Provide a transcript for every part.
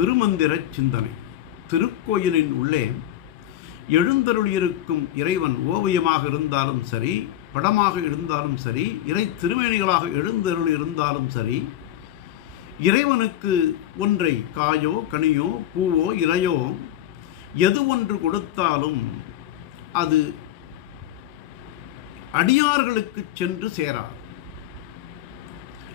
திருமந்திர சிந்தனை. திருக்கோயிலின் உள்ளே எழுந்தருளியிருக்கும் இறைவன் ஓவியமாக இருந்தாலும் சரி படமாக இருந்தாலும் சரி இறை திருமேனிகளாக எழுந்தருள் இருந்தாலும் சரி இறைவனுக்கு ஒன்றை காயோ கனியோ பூவோ இலையோ எது ஒன்று கொடுத்தாலும் அது அடியார்களுக்கு சென்று சேராது.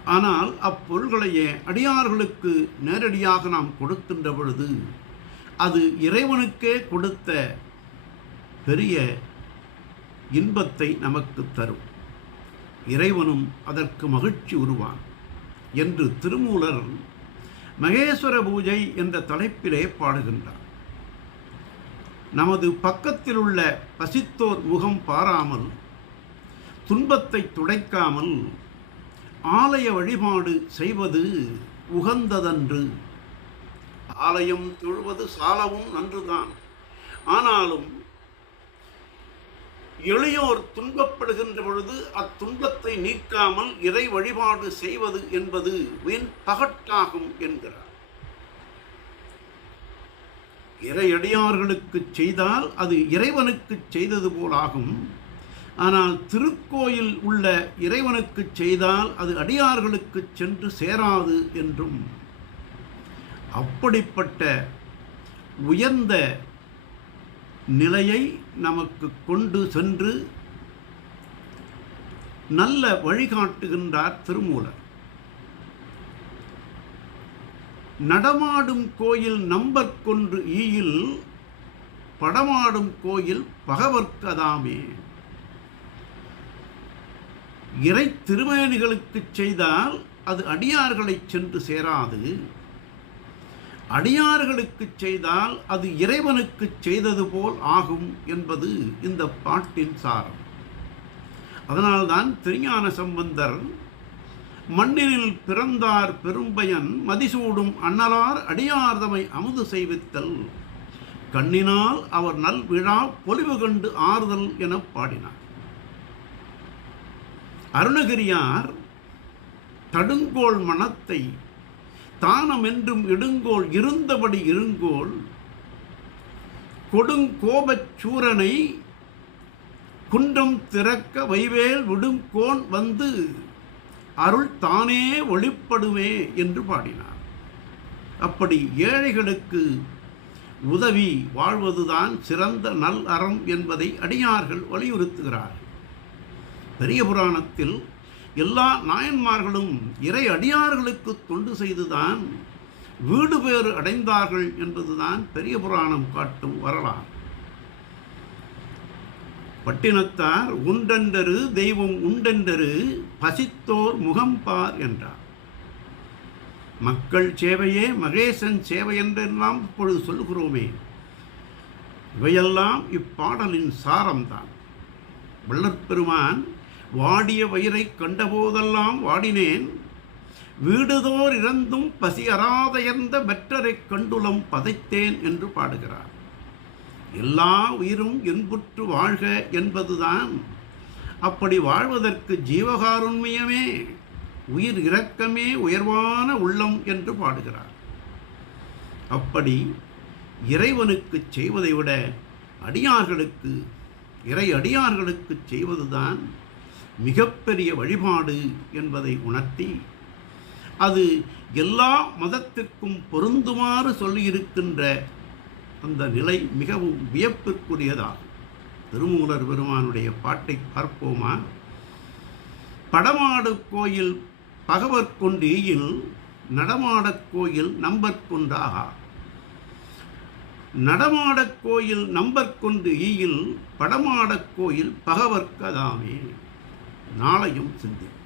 ஆனால் அப்பொருள்களையே அடியார்களுக்கு நேரடியாக நாம் கொடுக்கின்ற பொழுது அது இறைவனுக்கே கொடுத்த பெரிய இன்பத்தை நமக்கு தரும். இறைவனும் அதற்கு மகிழ்ச்சி உருவான் என்று திருமூலர் மகேஸ்வர பூஜை என்ற தலைப்பிலே பாடுகின்றார். நமது பக்கத்தில் உள்ள பசித்தோர் முகம் பாராமல் துன்பத்தை துடைக்காமல் ஆலய வழிபாடு செய்வது உகந்ததன்று. ஆலயம் தொழுவது சாலவும் நன்றுதான். ஆனாலும் எளியோர் துன்பப்படுகின்ற பொழுது அத்துன்பத்தை நீக்காமல் இறை வழிபாடு செய்வது என்பது வீண் பகட்டாகும் என்கிறார். இறையடியார்களுக்கு செய்தால் அது இறைவனுக்கு செய்தது போலாகும். ஆனால் திருக்கோயில் உள்ள இறைவனுக்கு செய்தால் அது அடியார்களுக்கு சென்று சேராது என்றும். அப்படிப்பட்ட உயர்ந்த நிலையை நமக்கு கொண்டு சென்று நல்ல வழிகாட்டுகின்றார் திருமூலர். நடமாடும் கோயில் நம்பற்கொன்று ஈயில் படமாடும் கோயில் பகவர்க்கதாமே. இறை திருமேனிகளுக்கு செய்தால் அது அடியார்களை சென்று சேராது. அடியார்களுக்கு செய்தால் அது இறைவனுக்கு செய்தது போல் ஆகும் என்பது இந்த பாட்டின் சாரம். அதனால்தான் திருஞான சம்பந்தர் மண்ணினில் பிறந்தார் பெரும்பயன் மதிசூடும் அண்ணலார் அடியார்தமை அமுது செய்வித்தல் கண்ணினால் அவர் நல் விழா பொலிவு கண்டு ஆறுதல் என பாடினார். அருணகிரியார் தடுங்கோள் மனத்தை தானம் என்றும் இடுங்கோள் இருந்தபடி இருங்கோள் கொடுங்கோபச் சூரனை குன்றம் திறக்க வைவேல் விடுங்கோன் வந்து அருள் தானே ஒளிப்படுமே என்று பாடினார். அப்படி ஏழைகளுக்கு உதவி வாழ்வதுதான் சிறந்த நல் அறம் என்பதை அடியார்கள் வலியுறுத்துகிறார்கள். பெரிய புராணத்தில் எல்லா நாயன்மார்களும் இறை அடியார்களுக்கு தொண்டு செய்துதான் வீடு பேறு அடைந்தார்கள் என்பதுதான் பெரிய புராணம் காட்டும் வரலாறு. பட்டினத்தார் உண்டென்றரு தெய்வம் உண்டென்றரு பசித்தோர் முகம்பார் என்றார். மக்கள் சேவையே மகேசன் சேவை என்றெல்லாம் இப்பொழுது சொல்கிறோமே இவையெல்லாம் இப்பாடலின் சாரம்தான். வள்ளற்பெருமான் வாடிய வயிறை கண்டபோதெல்லாம் வாடினேன். வீடுதோர் இறந்தும் பசி அறாதையர்ந்த பெற்றரைக் கண்டுளம் பதைத்தேன் என்று பாடுகிறார். எல்லா உயிரும் என்புற்று வாழ்க என்பதுதான். அப்படி வாழ்வதற்கு ஜீவகாருண்மையமே உயிர் இரக்கமே உயர்வான உள்ளம் என்று பாடுகிறார். அப்படி இறைவனுக்கு செய்வதை விட அடியார்களுக்கு இறை அடியார்களுக்கு செய்வதுதான் மிகப்பெரிய வழிபாடு என்பதை உணர்த்தி அது எல்லா மதத்திற்கும் பொருந்துமாறு சொல்லியிருக்கின்ற அந்த நிலை மிகவும் வியப்பிற்குரியதாகும் திருமூலர் பெருமானுடைய பாட்டை பார்ப்போமா? படமாடு கோயில் பகவற்கொண்டியில் நடமாடக் கோயில் நம்பற்கொண்டாகா? நடமாடக் கோயில் நம்பற்கொண்டு ஈயில் படமாடக் கோயில் பகவர்க்கதாமே நாளையும் சிந்திப்போம்